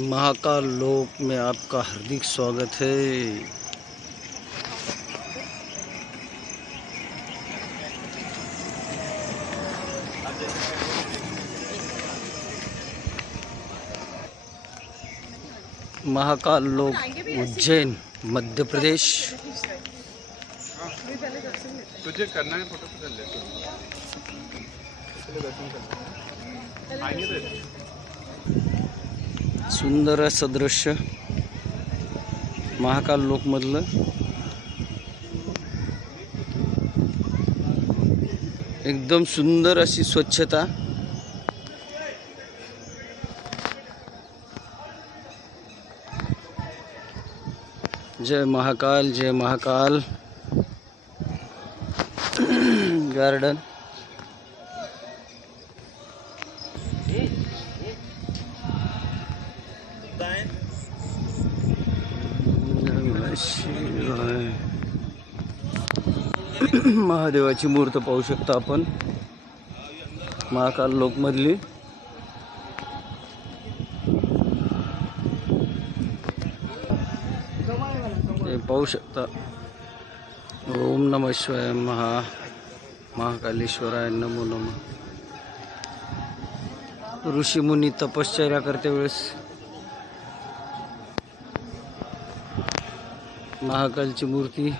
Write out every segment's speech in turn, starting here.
महाकाल लोक में आपका हार्दिक स्वागत है। महाकाल लोक उज्जैन, मध्य प्रदेश। तुझे करना है फ़ोटो तो। सुंदर असं दृश्य महाकाल लोकमधलं. एकदम सुंदर अशी स्वच्छता. जय महाकाल जय महाकाल. गार्डन. शिवाय. महादेवाची मूर्त पाहू शकता आपण. महाकाल लोकमधली. हे पाहू शकता. ओम नम शिवाय महा महाकालेश्वराय नमो नम. ऋषीमुनी तपश्चर्या करते वेळेस महाकालची मूर्ती.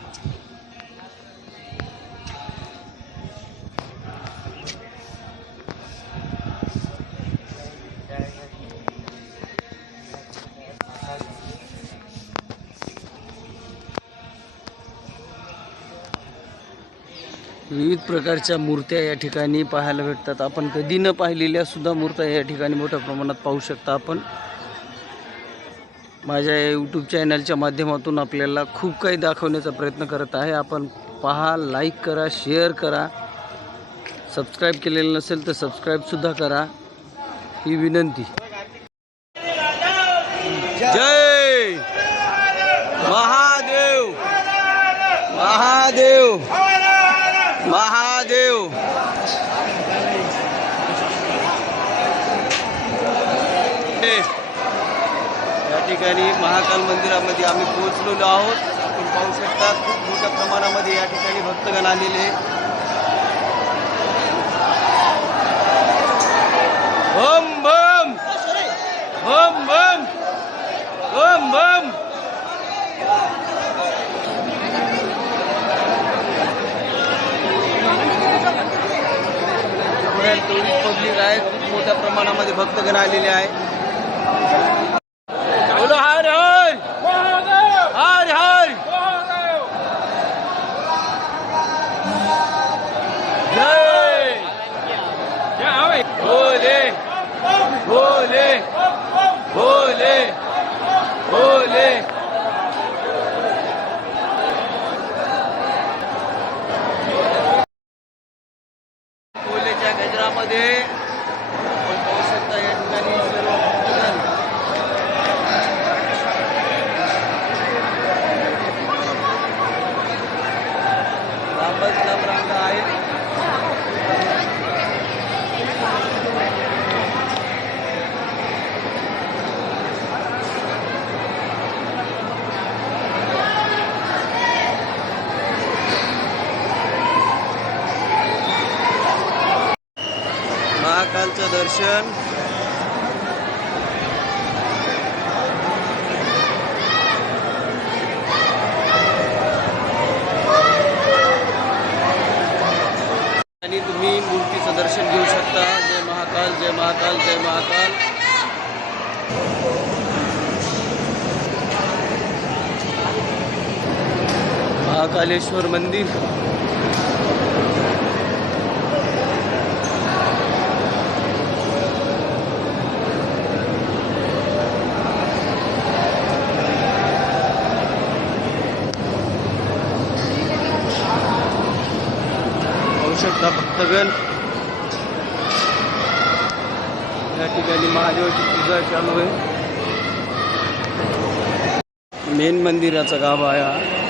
विविध प्रकारच्या मूर्त्या या ठिकाणी पाहायला भेटतात. आपण कधी न पाहिलेल्या सुद्धा मूर्त्या या ठिकाणी मोठ्या प्रमाणात पाहू शकता आपण. माझ्या यूट्यूब चॅनलच्या माध्यमातून आपल्याला खूप काही दाखवण्याचा प्रयत्न करत आहे. आपण पहा लाईक करा शेअर करा. सबस्क्राईब केलेलं नसेल तर सबस्क्राईबसुद्धा करा. ही विनंती. जय महादेव महादेव! महादेव या ठिकाणी महाकाल मंदिरामध्ये आम्ही पोहोचलेलो आहोत. आपण पाहू शकता खूप मोठ्या प्रमाणामध्ये या ठिकाणी भक्तगण आलेले आहेत. दर्शन आणि दर्शन घेऊ शकता. जय महाकाल जय महाकाल जय महाकाल. महाकालेश्वर मंदिर. सगळं. या ठिकाणी महादेवाची पूजा चालू आहे. मेन मंदिराचा गाव आहे हा.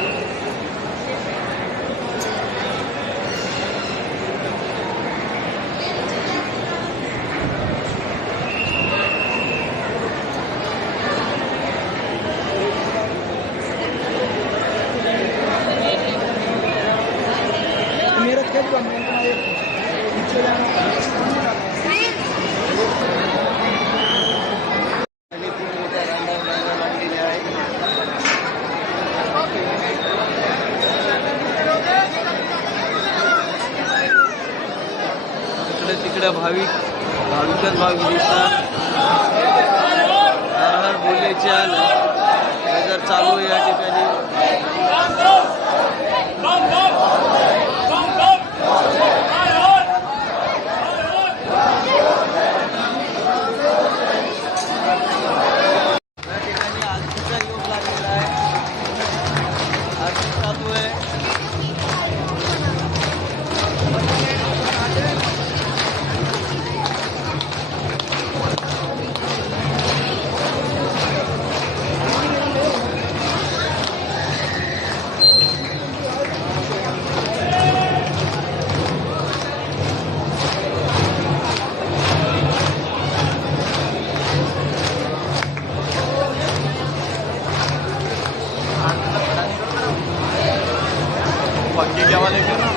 भाविक भाविकच भाविक दिसतात. हर बोलेच्या नजर चालू या ठिकाणी. पक्के के हवाले कर रहा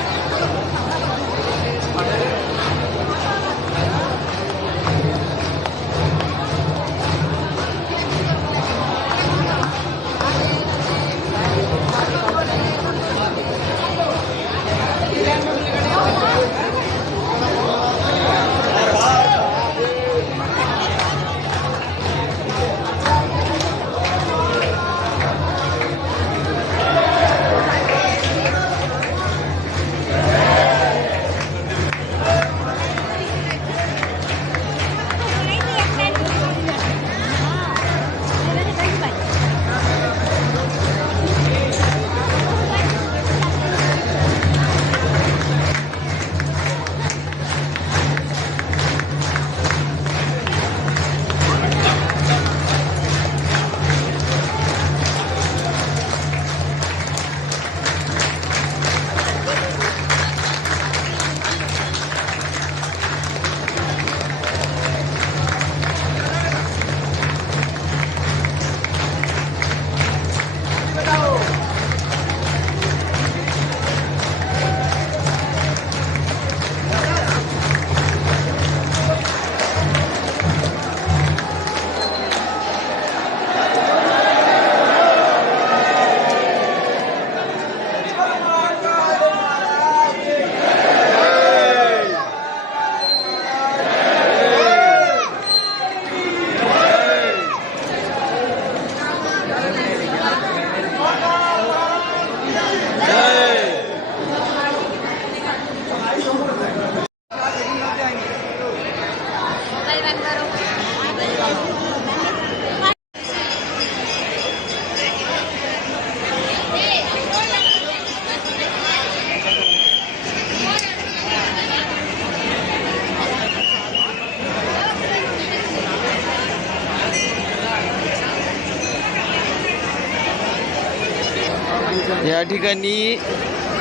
ठिकाणी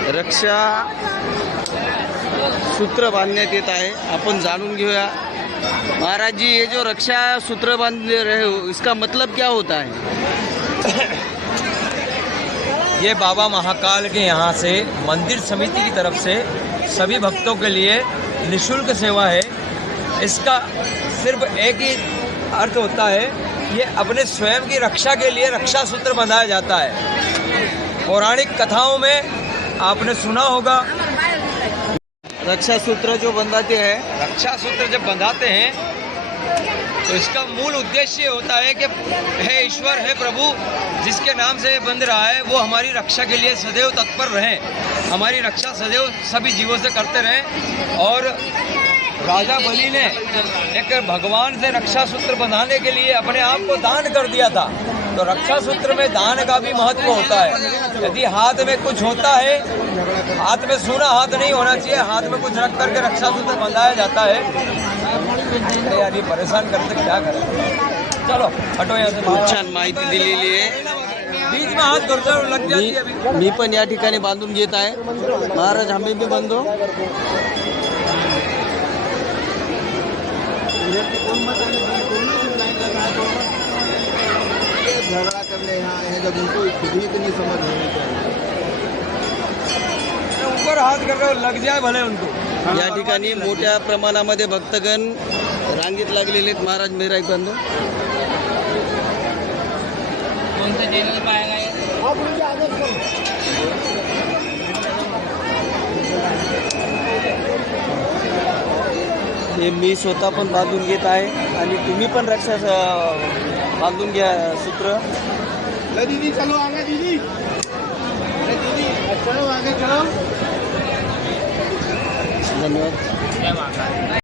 रक्षा सूत्र बांधण्यात येत आहे. आपण महाराज जी ये जो रक्षा सूत्र बाँध रहे हो इसका मतलब क्या होता है? ये बाबा महाकाल के यहाँ से मंदिर समिति की तरफ़ से सभी भक्तों के लिए निशुल्क सेवा है। इसका सिर्फ़ एक ही अर्थ होता है, ये अपने स्वयं की रक्षा के लिए रक्षा सूत्र बंधाया जाता है। पौराणिक कथाओं में आपने सुना होगा। रक्षा सूत्र जो बंधाते हैं रक्षा सूत्र जब बंधाते हैं तो इसका मूल उद्देश्य होता है कि हे ईश्वर, हे प्रभु, जिसके नाम से ये बंध रहा है, वो हमारी रक्षा के लिए सदैव तत्पर रहें। हमारी रक्षा सदैव सभी जीवों से करते रहें। और राजा बलि ने एक भगवान से रक्षा सूत्र बंधाने के लिए अपने आप को दान कर दिया था। तो रक्षा सूत्र में दान का भी महत्व होता है। यदि हाथ में कुछ होता है हाथ में सूना हाथ नहीं होना चाहिए हाथ में कुछ रख करके रक्षा सूत्र बंधाया जाता है अरे यार ये परेशान करते क्या करें? चलो हटो यहाँ से छान माहिती दिलेली आहे। बीच में हाथ करता लग जाती मी है मी पण या ठिकाणी बांधून घेत आहे. महाराज आम्ही बी बांधो. झगड़ा करने यहाँ आए हैं जब उनको खुद ही इतनी समझ होनी चाहिए ऊपर हाथ कर रहे हो लग जाए भले उनको या ठिकाणी मोठ्या प्रमाणामध्ये भक्तगण रांगेत लागलेले आहेत. महाराज मेराई बांधव हे मी स्वतः पण बांधून घेत आहे आणि तुम्ही पण रक्षा बांधून घ्या सूत्र. दीदी चलो आगे दीदी. अरे दीदी चलो आगे चलो. धन्यवाद.